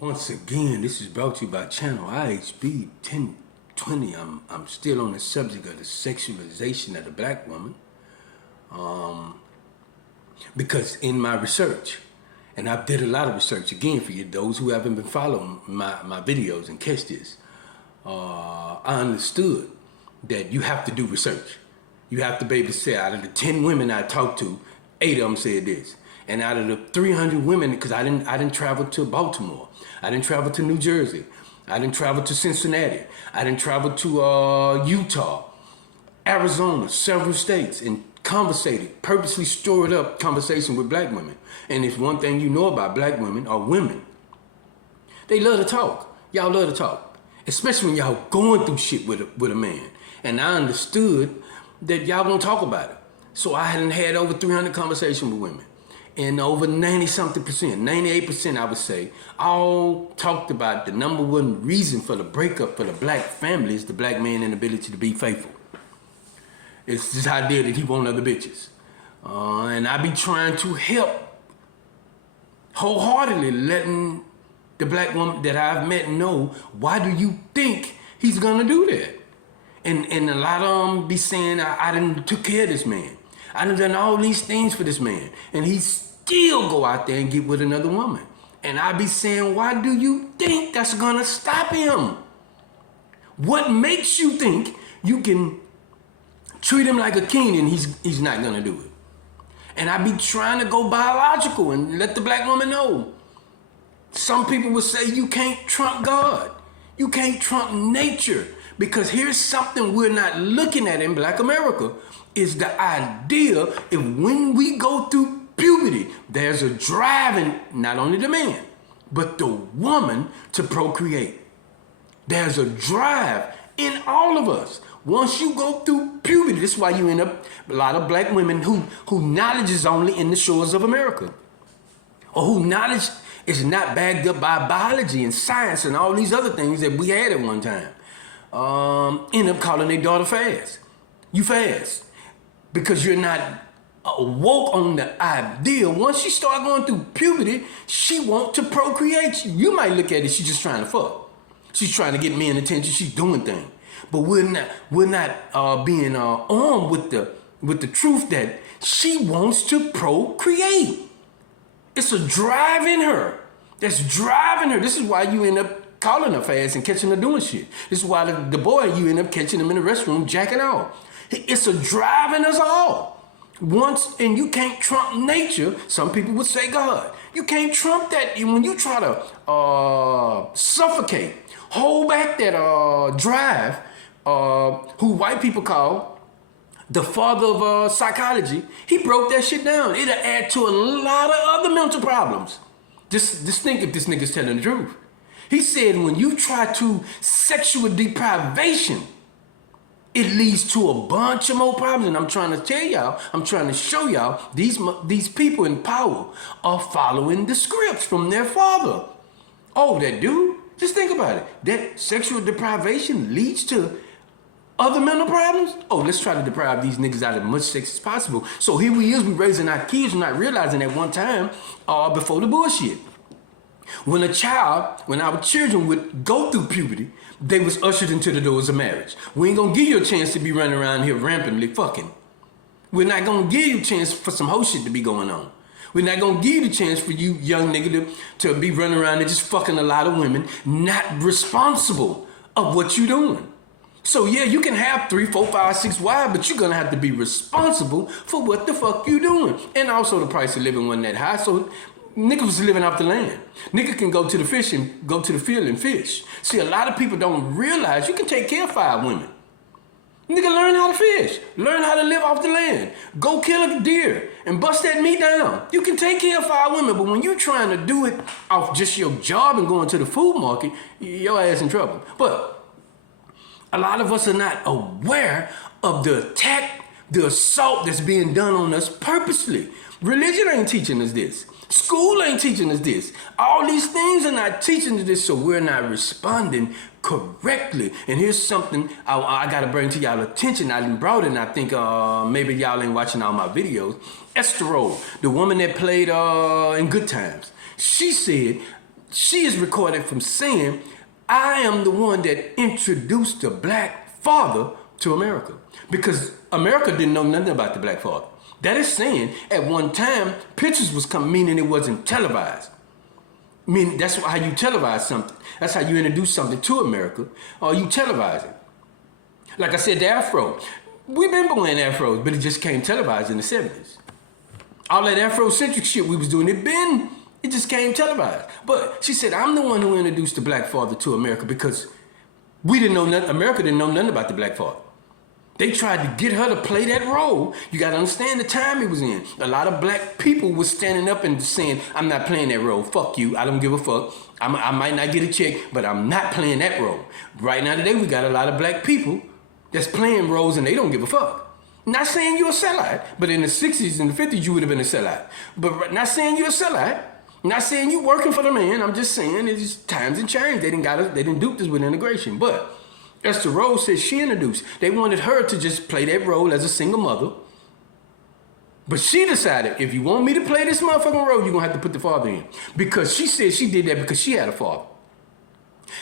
Once again, this is brought to you by channel IHB 1020. I'm still on the subject of the sexualization of the black woman. Because in my research, and I did a lot of research again for you, those who haven't been following my videos and catch this, I understood that you have to do research. You have to be able to say, out of the 10 women I talked to, 8 of them said this. And out of the 300 women, because I didn't travel to Baltimore, I didn't travel to New Jersey, I didn't travel to Cincinnati, I didn't travel to Utah, Arizona, several states, and purposely stored up conversation with black women. And it's one thing you know about black women or women. They love to talk. Y'all love to talk. Especially when y'all going through shit with a man. And I understood that y'all gonna talk about it. So I hadn't had over 300 conversations with women. And over 90-something percent, 98% I would say, all talked about the number one reason for the breakup for the black family is the black man's inability to be faithful. It's this idea that he want other bitches. And I be trying to help wholeheartedly letting the black woman that I've met know, why do you think he's gonna do that? And a lot of them be saying, I done took care of this man. I done done all these things for this man. And he still go out there and get with another woman. And I be saying, why do you think that's gonna stop him? What makes you think you can treat him like a king and he's not gonna do it? And I be trying to go biological and let the black woman know. Some people would say you can't trump God. You can't trump nature. Because here's something we're not looking at in black America, is the idea if when we go through puberty, there's a drive in not only the man, but the woman to procreate. There's a drive in all of us. Once you go through puberty, this is why you end up a lot of black women who knowledge is only in the shores of America, or who knowledge is not backed up by biology and science and all these other things that we had at one time. End up calling their daughter fast. You fast. Because you're not woke on the idea. Once you start going through puberty, she wants to procreate you. You might look at it, she's just trying to fuck. She's trying to get men attention, she's doing things. But we're not being armed with the truth that she wants to procreate. It's a drive in her that's driving her. This is why you end up calling her fast and catching her doing shit. This is why the boy, you end up catching him in the restroom jacking off. It's a drive in us all. And you can't trump nature. Some people would say God. You can't trump that. And when you try to suffocate, hold back that drive, who white people call the father of psychology, he broke that shit down. It'll add to a lot of other mental problems. Just think if this nigga's telling the truth. He said when you try to sexual deprivation, it leads to a bunch of more problems. And I'm trying to tell y'all, I'm trying to show y'all, these people in power are following the scripts from their father. Oh, that dude, just think about it. That sexual deprivation leads to other mental problems? Oh, let's try to deprive these niggas out of as much sex as possible. So here we raising our kids, not realizing at one time, before the bullshit. When our children would go through puberty, they was ushered into the doors of marriage. We ain't gonna give you a chance to be running around here rampantly fucking. We're not gonna give you a chance for some whole shit to be going on. We're not gonna give you the chance for you young nigga to be running around and just fucking a lot of women, not responsible of what you doing. So yeah, you can have 3, 4, 5, 6 wives, but you're gonna have to be responsible for what the fuck you doing. And also the price of living wasn't that high, so niggas was living off the land. Nigga can go to the field and fish. See, a lot of people don't realize you can take care of 5 women. Nigga, learn how to fish. Learn how to live off the land. Go kill a deer and bust that meat down. You can take care of 5 women, but when you're trying to do it off just your job and going to the food market, your ass in trouble. But a lot of us are not aware of the attack, the assault that's being done on us purposely. Religion ain't teaching us this. School ain't teaching us this. All these things are not teaching us this, so we're not responding correctly. And here's something I gotta bring to y'all attention. I done brought it, and I think maybe y'all ain't watching all my videos. Esther Rolle, the woman that played in Good Times, she said she is recorded from saying, I am the one that introduced the black father to America. Because America didn't know nothing about the black father. That is saying, at one time, pictures was coming, meaning it wasn't televised. I mean, that's how you televise something. That's how you introduce something to America, or you televise it. Like I said, the Afro. We've been wearing Afros, but it just came televised in the 70s. All that Afrocentric shit we was doing, it just came televised. But she said, I'm the one who introduced the black father to America because we didn't know nothing, America didn't know nothing about the black father. They tried to get her to play that role. You got to understand the time it was in. A lot of black people was standing up and saying, I'm not playing that role. Fuck you. I don't give a fuck. I might not get a check, but I'm not playing that role. Right now today, we got a lot of black people that's playing roles and they don't give a fuck. Not saying you're a sellout, but in the 60s and the 50s, you would have been a sellout. But not saying you're a sellout. Not saying you working for the man. I'm just saying it's just times and change. They didn't dupe this with integration. But Esther Rose said she introduced. They wanted her to just play that role as a single mother. But she decided, if you want me to play this motherfucking role, you're going to have to put the father in. Because she said she did that because she had a father.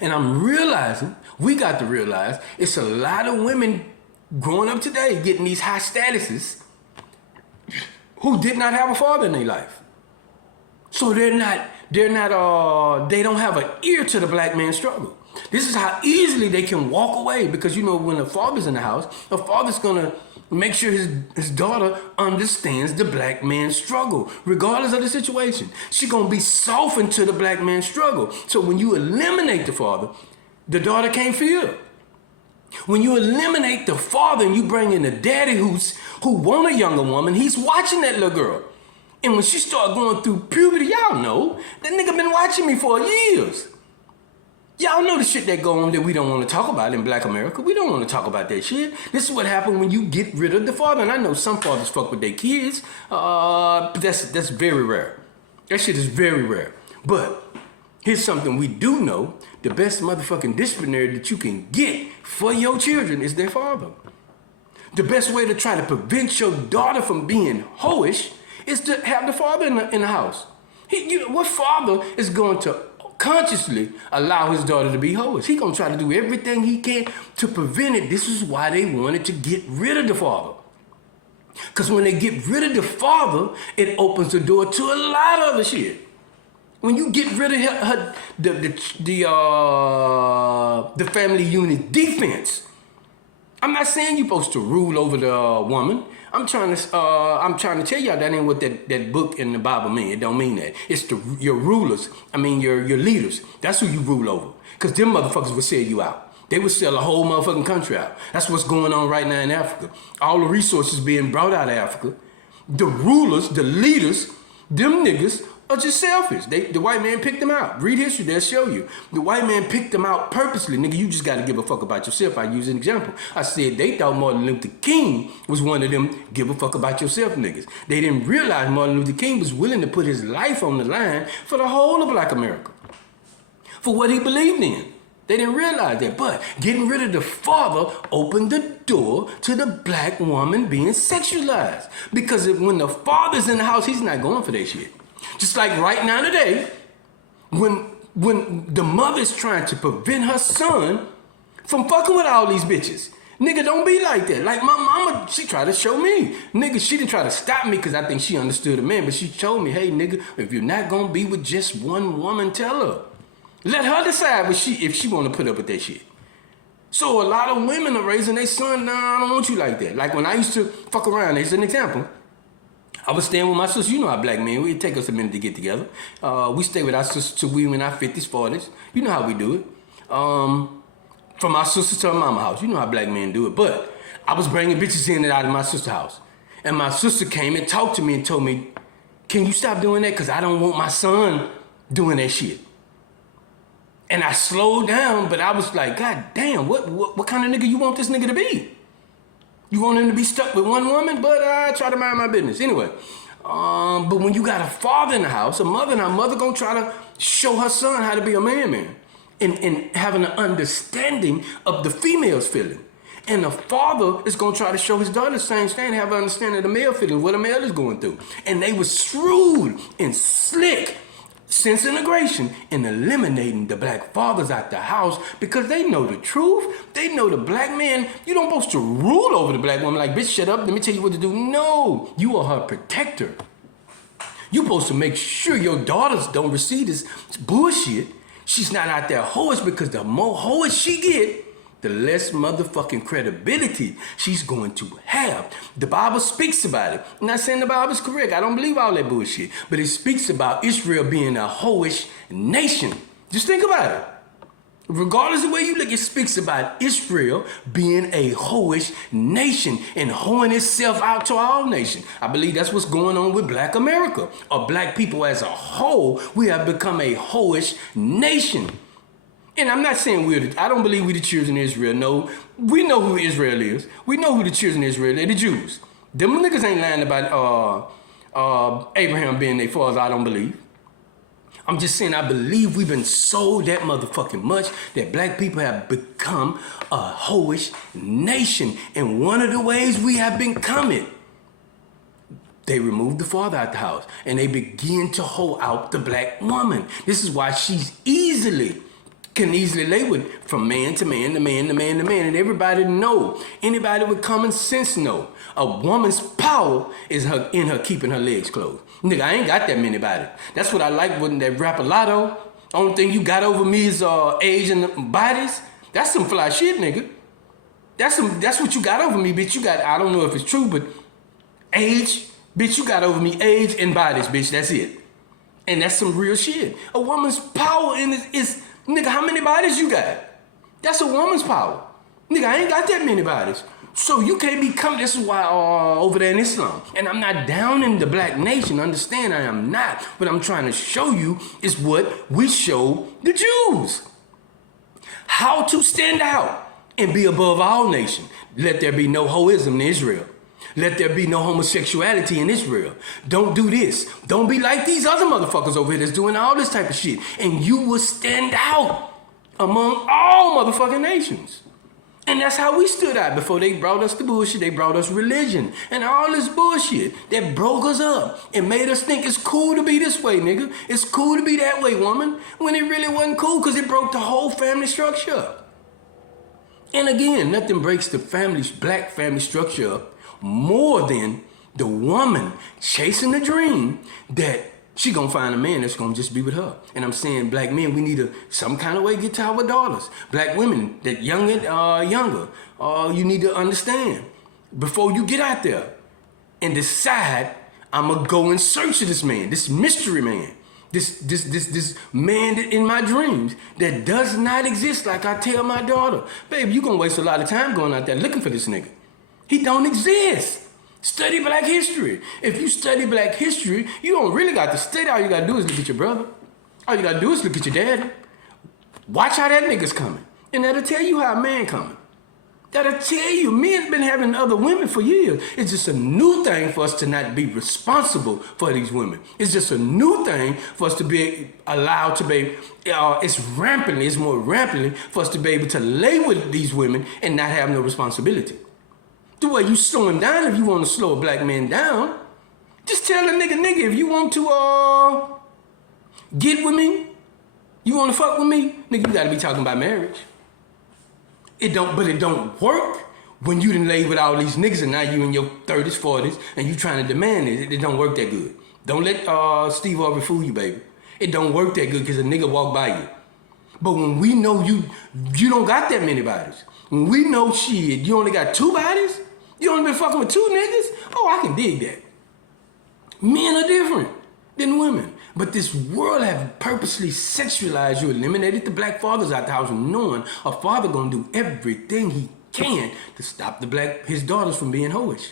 And I'm realizing, we got to realize, it's a lot of women growing up today getting these high statuses who did not have a father in their life. So they don't have an ear to the black man's struggle. This is how easily they can walk away because, you know, when a father's in the house, a father's going to make sure his daughter understands the black man's struggle, regardless of the situation. She's going to be softened to the black man's struggle. So when you eliminate the father, the daughter can't feel. When you eliminate the father and you bring in the daddy who want a younger woman, he's watching that little girl. And when she start going through puberty, y'all know, that nigga been watching me for years. Y'all know the shit that go on that we don't want to talk about in black America. We don't want to talk about that shit. This is what happened when you get rid of the father. And I know some fathers fuck with their kids. But that's very rare. That shit is very rare. But here's something we do know. The best motherfucking disciplinary that you can get for your children is their father. The best way to try to prevent your daughter from being hoish is to have the father in the house. What father is going to consciously allow his daughter to be hoish? He's going to try to do everything he can to prevent it. This is why they wanted to get rid of the father. Because when they get rid of the father, it opens the door to a lot of other shit. When you get rid of the family unit defense, I'm not saying you're supposed to rule over the woman. I'm trying to tell y'all that ain't what that book in the Bible mean. It don't mean that. It's your rulers. I mean your leaders. That's who you rule over. Because them motherfuckers will sell you out. They would sell a whole motherfucking country out. That's what's going on right now in Africa. All the resources being brought out of Africa. The rulers, the leaders, them niggas are just selfish. The white man picked them out. Read history, they'll show you. The white man picked them out purposely. Nigga, you just got to give a fuck about yourself. I use an example. I said they thought Martin Luther King was one of them give a fuck about yourself niggas. They didn't realize Martin Luther King was willing to put his life on the line for the whole of black America. For what he believed in. They didn't realize that. But getting rid of the father opened the door to the black woman being sexualized. Because when the father's in the house, he's not going for that shit. Just like right now today, when the mother's trying to prevent her son from fucking with all these bitches. Nigga, don't be like that. Like my mama, she tried to show me. Nigga, she didn't try to stop me because I think she understood a man. But she told me, hey, nigga, if you're not going to be with just one woman, tell her. Let her decide if she want to put up with that shit. So a lot of women are raising their son, nah, I don't want you like that. Like when I used to fuck around, there's an example. I was staying with my sister. You know how black men, it take us a minute to get together. We stay with our sister till we in our 50s, 40s. You know how we do it. From our sister to our mama house. You know how black men do it. But I was bringing bitches in and out of my sister's house. And my sister came and talked to me and told me, can you stop doing that? Because I don't want my son doing that shit. And I slowed down, but I was like, God damn, what kind of nigga you want this nigga to be? You want him to be stuck with one woman? But I try to mind my business. Anyway, but when you got a father in the house, a mother gonna try to show her son how to be a man. And having an understanding of the female's feeling. And the father is gonna try to show his daughter the same thing, have an understanding of the male feeling, what a male is going through. And they were shrewd and slick sense integration and eliminating the black fathers out the house because they know the truth. They know the black man, you don't supposed to rule over the black woman like, bitch, shut up, let me tell you what to do. No, you are her protector. You supposed to make sure your daughters don't receive this bullshit. She's not out there hoish, because the more hoish she get, the less motherfucking credibility she's going to have. The Bible speaks about it. I'm not saying the Bible's correct. I don't believe all that bullshit. But it speaks about Israel being a hoish nation. Just think about it. Regardless of where you look, it speaks about Israel being a hoish nation and hoeing itself out to all nations. I believe that's what's going on with black America, or black people as a whole. We have become a hoish nation. And I'm not saying I don't believe we the children of Israel. No, we know who Israel is. We know who the children of Israel are. They're the Jews. Them niggas ain't lying about Abraham being their father, I don't believe. I'm just saying I believe we've been sold that motherfucking much that black people have become a hoish nation. And one of the ways we have become it, they removed the father out the house and they begin to hoe out the black woman. This is why she's can easily lay with from man to man to man to man to man. And everybody know, anybody with common sense know, a woman's power is in her keeping her legs closed. Nigga, I ain't got that many bodies. That's what I like with that rapper Lotto. Only thing you got over me is age and bodies. That's some fly shit, nigga. That's what you got over me, bitch. You got, I don't know if it's true, but age, bitch, you got over me age and bodies, bitch. That's it. And that's some real shit. A woman's power is nigga, how many bodies you got? That's a woman's power. Nigga, I ain't got that many bodies. So you can't become, this is why over there in Islam. And I'm not down in the black nation. Understand, I am not. What I'm trying to show you is what we show the Jews. How to stand out and be above all nations. Let there be no hoism in Israel. Let there be no homosexuality in Israel. Don't do this. Don't be like these other motherfuckers over here that's doing all this type of shit. And you will stand out among all motherfucking nations. And that's how we stood out before they brought us the bullshit. They brought us religion and all this bullshit that broke us up and made us think it's cool to be this way, nigga. It's cool to be that way, woman. When it really wasn't cool because it broke the whole family structure up. And again, nothing breaks the black family structure up more than the woman chasing the dream that she gonna find a man that's gonna just be with her. And I'm saying, black men, we need to some kind of way get to our daughters. Black women that younger, you need to understand before you get out there and decide, I'm gonna go in search of this man, this mystery man, this man that in my dreams that does not exist. Like I tell my daughter, babe, you gonna waste a lot of time going out there looking for this nigga. He don't exist. Study black history. If you study black history, you don't really got to study. All you got to do is look at your brother. All you got to do is look at your daddy. Watch how that nigga's coming. And that'll tell you how a man coming. That'll tell you. Men been having other women for years. It's just a new thing for us to not be responsible for these women. It's just a new thing for us to be allowed to be, it's more rampantly for us to be able to lay with these women and not have no responsibility. The way you slow him down, if you want to slow a black man down, just tell a nigga, if you want to get with me, you want to fuck with me, nigga, you got to be talking about marriage. But it don't work when you done lay with all these niggas and now you in your 30s, 40s, and you trying to demand it. It don't work that good. Don't let Steve Harvey fool you, baby. It don't work that good because a nigga walk by you. But when we know you don't got that many bodies, when we know shit, you only got 2 bodies, you only been fucking with 2 niggas? Oh, I can dig that. Men are different than women. But this world have purposely sexualized you, eliminated the black fathers out the house, knowing a father gonna do everything he can to stop his daughters from being hoish.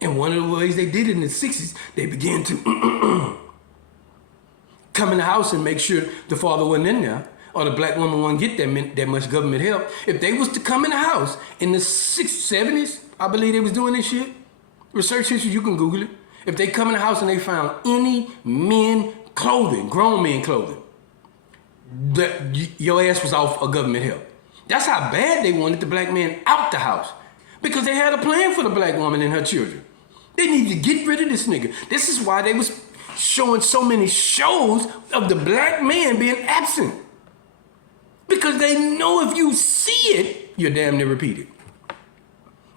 And one of the ways they did it in the 60s, they began to come in the house and make sure the father wasn't in there, or the black woman wouldn't get that much government help. If they was to come in the house in the 60s, 70s, I believe they was doing this shit. Research history, you can Google it. If they come in the house and they found any men clothing, grown men clothing, your ass was off of government help. That's how bad they wanted the black man out the house. Because they had a plan for the black woman and her children. They needed to get rid of this nigga. This is why they was showing so many shows of the black man being absent. Because they know if you see it, you're damn near repeat it.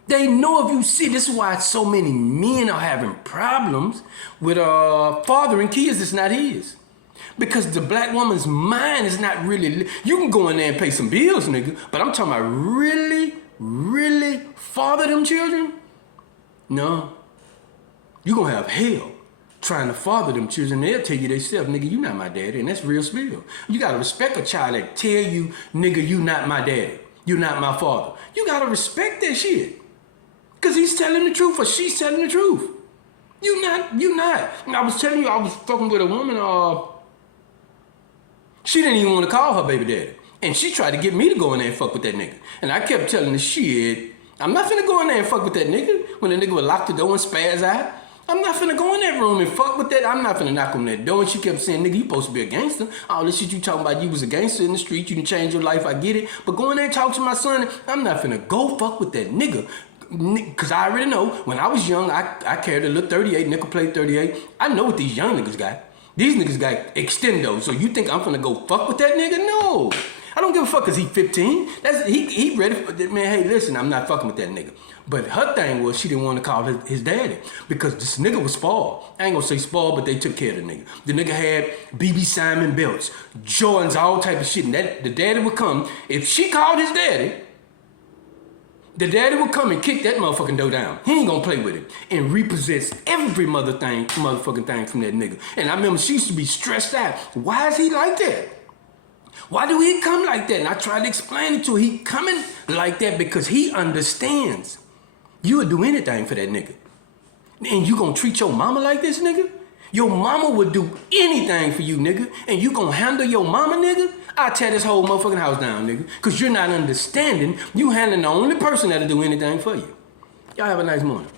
They know if you see, this is why so many men are having problems with fathering kids that's not his. Because the black woman's mind is not really, you can go in there and pay some bills, nigga, but I'm talking about really, really father them children? No. You're gonna have hell trying to father them children. They'll tell you themselves, nigga, you not my daddy, and that's real spill. You gotta respect a child that tell you, nigga, you not my daddy. You not my father. You gotta respect that shit. Cause he's telling the truth or she's telling the truth. You not. And I was telling you, I was fucking with a woman, she didn't even want to call her baby daddy. And she tried to get me to go in there and fuck with that nigga. And I kept telling her, shit, I'm not finna go in there and fuck with that nigga. When the nigga would lock the door and spaz out, I'm not finna go in that room and fuck with that. I'm not finna knock on that door. And she kept saying, nigga, you supposed to be a gangster. All this shit you talking about, you was a gangster in the street, you didn't change your life, I get it. But go in there and talk to my son, I'm not finna go fuck with that nigga. Cause I already know, when I was young, I carried a little 38, nickel plate 38. I know what these young niggas got. These niggas got extendo. So you think I'm finna go fuck with that nigga? No. I don't give a fuck cause he 15. He ready for that, man. Hey, listen, I'm not fucking with that nigga. But her thing was she didn't want to call his daddy because this nigga was spoiled. I ain't gonna say spoiled, but they took care of the nigga. The nigga had BB Simon belts, Jordans, all type of shit. And the daddy would come. If she called his daddy, the daddy would come and kick that motherfucking door down. He ain't gonna play with it and repossess every motherfucking thing from that nigga. And I remember she used to be stressed out. Why is he like that? Why do he come like that? And I tried to explain it to her. He coming like that because he understands. You would do anything for that nigga. And you gonna treat your mama like this, nigga? Your mama would do anything for you, nigga. And you gonna handle your mama, nigga? I'll tear this whole motherfucking house down, nigga. Cause you're not understanding. You handling the only person that'll do anything for you. Y'all have a nice morning.